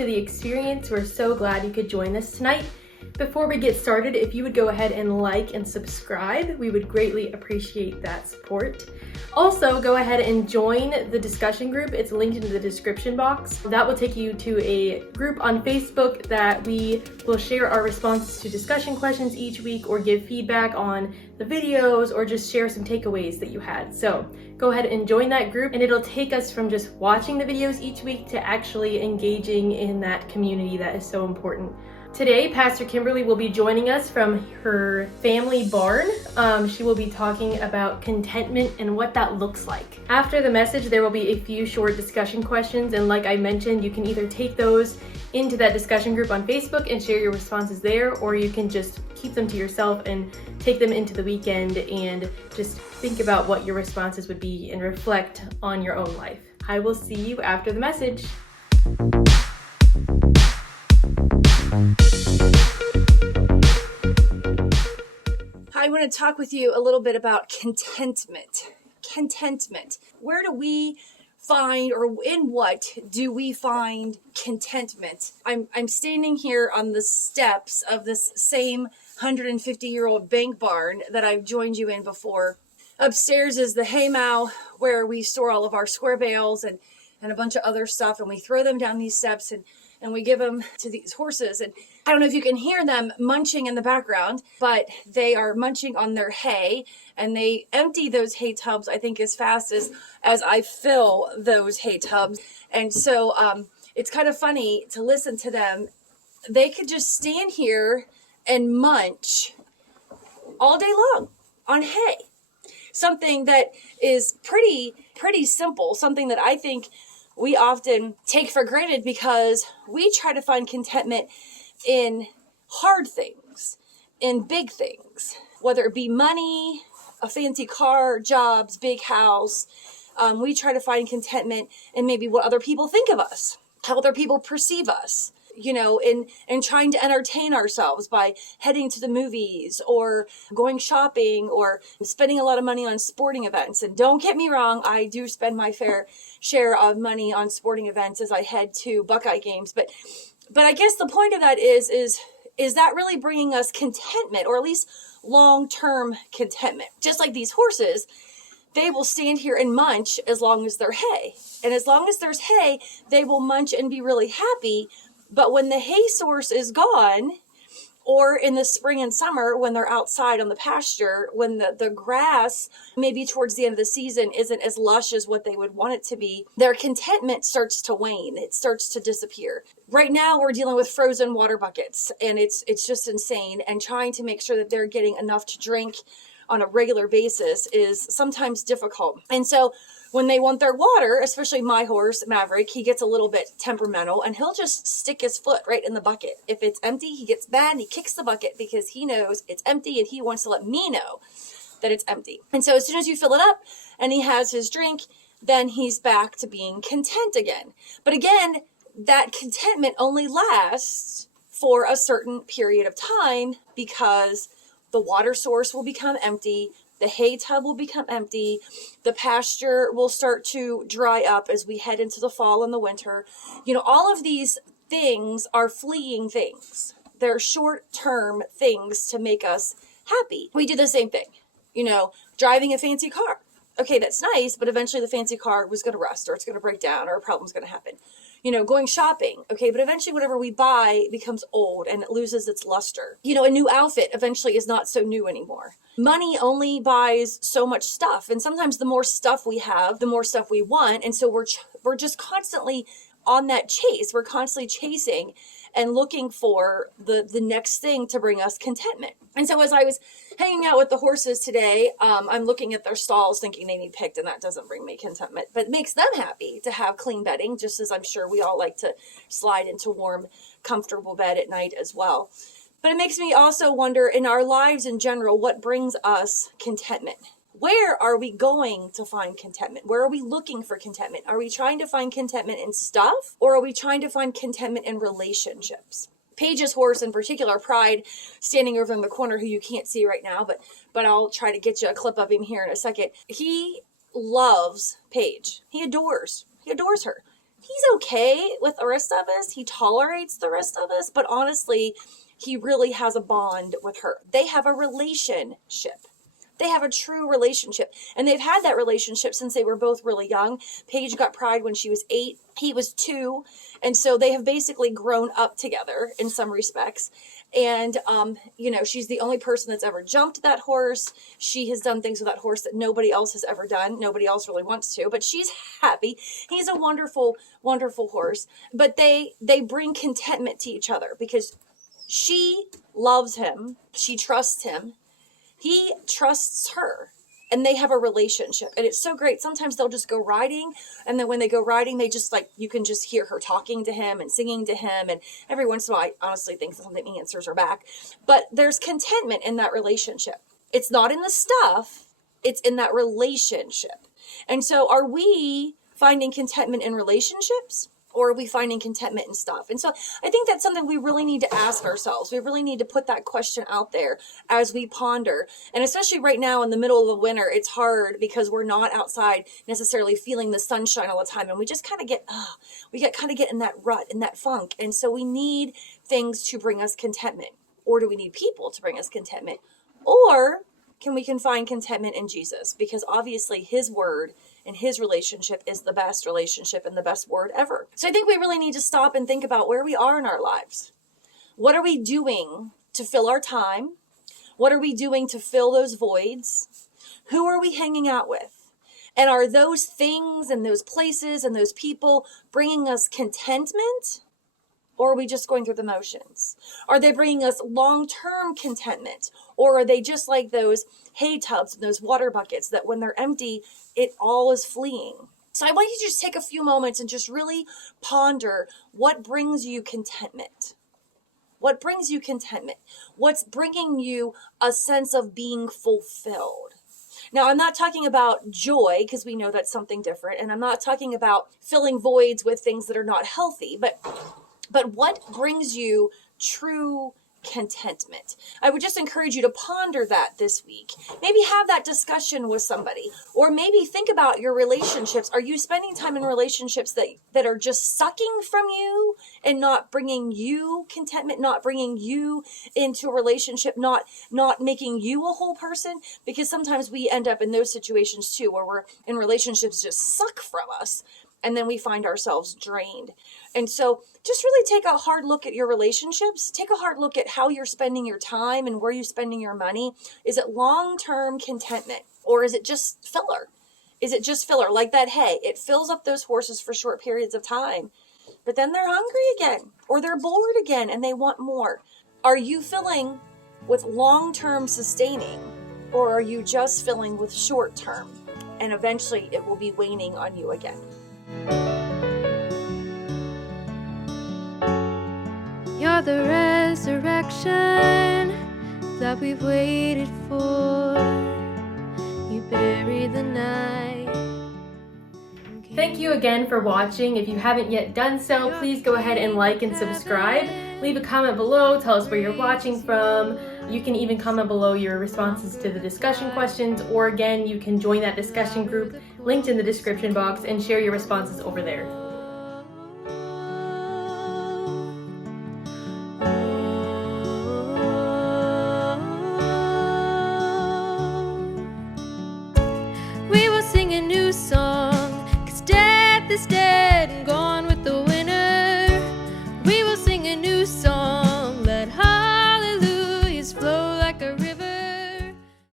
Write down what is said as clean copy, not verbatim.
to the experience. We're so glad you could join us tonight. Before we get started, if you would go ahead and like and subscribe, we would greatly appreciate that support. Also, go ahead and join the discussion group. It's linked in the description box. That will take you to a group on Facebook that we will share our responses to discussion questions each week, or give feedback on the videos, or just share some takeaways that you had. So go ahead and join that group, and it'll take us from just watching the videos each week to actually engaging in that community that is so important. Today, Pastor Kimberly will be joining us from her family barn. She will be talking about contentment and what that looks like. After the message, there will be a few short discussion questions, and like I mentioned, you can either take those into that discussion group on Facebook and share your responses there, or you can just keep them to yourself and take them into the weekend and just think about what your responses would be and reflect on your own life. I will see you after the message. I want to talk with you a little bit about contentment. Contentment. Where do we find, or in what do we find contentment? I'm standing here on the steps of this same 150-year-old bank barn that I've joined you in before. Upstairs is the hay mow where we store all of our square bales and a bunch of other stuff, and we throw them down these steps and we give them to these horses. And I don't know if you can hear them munching in the background, but they are munching on their hay, and they empty those hay tubs, I think, as fast as I fill those hay tubs. And so it's kind of funny to listen to them. They could just stand here and munch all day long on hay. Something that is pretty simple, something that I think we often take for granted because we try to find contentment in hard things, in big things, whether it be money, a fancy car, jobs, big house. We try to find contentment in maybe what other people think of us, how other people perceive us, in trying to entertain ourselves by heading to the movies or going shopping or spending a lot of money on sporting events. And don't get me wrong, I do spend my fair share of money on sporting events as I head to Buckeye games. But I guess the point of that is that really bringing us contentment, or at least long-term contentment? Just like these horses, they will stand here and munch as long as there's hay. And as long as there's hay, they will munch and be really happy. But when the hay source is gone, or in the spring and summer when they're outside on the pasture, when the grass, maybe towards the end of the season, isn't as lush as what they would want it to be, their contentment starts to wane. It starts to disappear. Right now, we're dealing with frozen water buckets, and it's just insane. And trying to make sure that they're getting enough to drink on a regular basis is sometimes difficult. And so when they want their water, especially my horse, Maverick, he gets a little bit temperamental, and he'll just stick his foot right in the bucket. If it's empty, he gets mad and he kicks the bucket because he knows it's empty and he wants to let me know that it's empty. And so as soon as you fill it up and he has his drink, then he's back to being content again. But again, that contentment only lasts for a certain period of time because the water source will become empty. The hay tub will become empty. The pasture will start to dry up as we head into the fall and the winter. All of these things are fleeting things. They're short-term things to make us happy. We do the same thing. Driving a fancy car. Okay, that's nice, but eventually the fancy car was going to rust, or it's going to break down, or a problem's going to happen. Going shopping. Okay, but eventually whatever we buy becomes old and it loses its luster. A new outfit eventually is not so new anymore. Money only buys so much stuff. And sometimes the more stuff we have, the more stuff we want. And so we're just constantly on that chase. We're constantly chasing and looking for the next thing to bring us contentment. And so as I was hanging out with the horses today, I'm looking at their stalls thinking they need picked, and that doesn't bring me contentment, but it makes them happy to have clean bedding, just as I'm sure we all like to slide into warm, comfortable bed at night as well. But it makes me also wonder, in our lives in general, what brings us contentment? Where are we going to find contentment? Where are we looking for contentment? Are we trying to find contentment in stuff, or are we trying to find contentment in relationships? Paige's horse in particular, Pride, standing over in the corner, who you can't see right now, but I'll try to get you a clip of him here in a second. He loves Paige. He adores her. he's okay with the rest of us. He tolerates the rest of us, but honestly, he really has a bond with her. They have a relationship. They have a true relationship, and they've had that relationship since they were both really young. Paige got Pride when she was 8. He was 2. And so they have basically grown up together in some respects. And, she's the only person that's ever jumped that horse. She has done things with that horse that nobody else has ever done. Nobody else really wants to, but she's happy. He's a wonderful, wonderful horse. But they bring contentment to each other because she loves him. She trusts him. He trusts her, and they have a relationship, and it's so great. Sometimes they'll just go riding, and then when they go riding, they just you can just hear her talking to him and singing to him, and every once in a while, I honestly think something answers her back, but there's contentment in that relationship. It's not in the stuff, it's in that relationship. And so are we finding contentment in relationships? Or are we finding contentment in stuff? And so I think that's something we really need to ask ourselves. We really need to put that question out there as we ponder. And especially right now in the middle of the winter, it's hard because we're not outside necessarily feeling the sunshine all the time. And we just kind of get in that rut, in that funk. And so we need things to bring us contentment. Or do we need people to bring us contentment? Or can we find contentment in Jesus? Because obviously his word and his relationship is the best relationship and the best word ever. So I think we really need to stop and think about where we are in our lives. What are we doing to fill our time? What are we doing to fill those voids? Who are we hanging out with? And are those things and those places and those people bringing us contentment? Or are we just going through the motions? Are they bringing us long-term contentment? Or are they just like those hay tubs and those water buckets that when they're empty, it all is fleeing? So I want you to just take a few moments and just really ponder what brings you contentment. What brings you contentment? What's bringing you a sense of being fulfilled? Now, I'm not talking about joy, because we know that's something different. And I'm not talking about filling voids with things that are not healthy. But what brings you true contentment? I would just encourage you to ponder that this week. Maybe have that discussion with somebody, or maybe think about your relationships. Are you spending time in relationships that are just sucking from you and not bringing you contentment, not bringing you into a relationship, not making you a whole person? Because sometimes we end up in those situations too, where we're in relationships just suck from us. And then we find ourselves drained. And so just really take a hard look at your relationships. Take a hard look at how you're spending your time and where you're spending your money. Is it long-term contentment, or is it just filler? Is it just filler? Like that hay, it fills up those horses for short periods of time, but then they're hungry again, or they're bored again and they want more. Are you filling with long-term sustaining, or are you just filling with short-term? And eventually it will be waning on you again. You're the resurrection that we've waited for. You buried the night. Thank you again for watching. If you haven't yet done so, please go ahead and like and subscribe. Leave a comment below. Tell us where you're watching from. You can even comment below your responses to the discussion questions, or again, you can join that discussion group linked in the description box and share your responses over there. We will sing a new song, 'cause death is dead.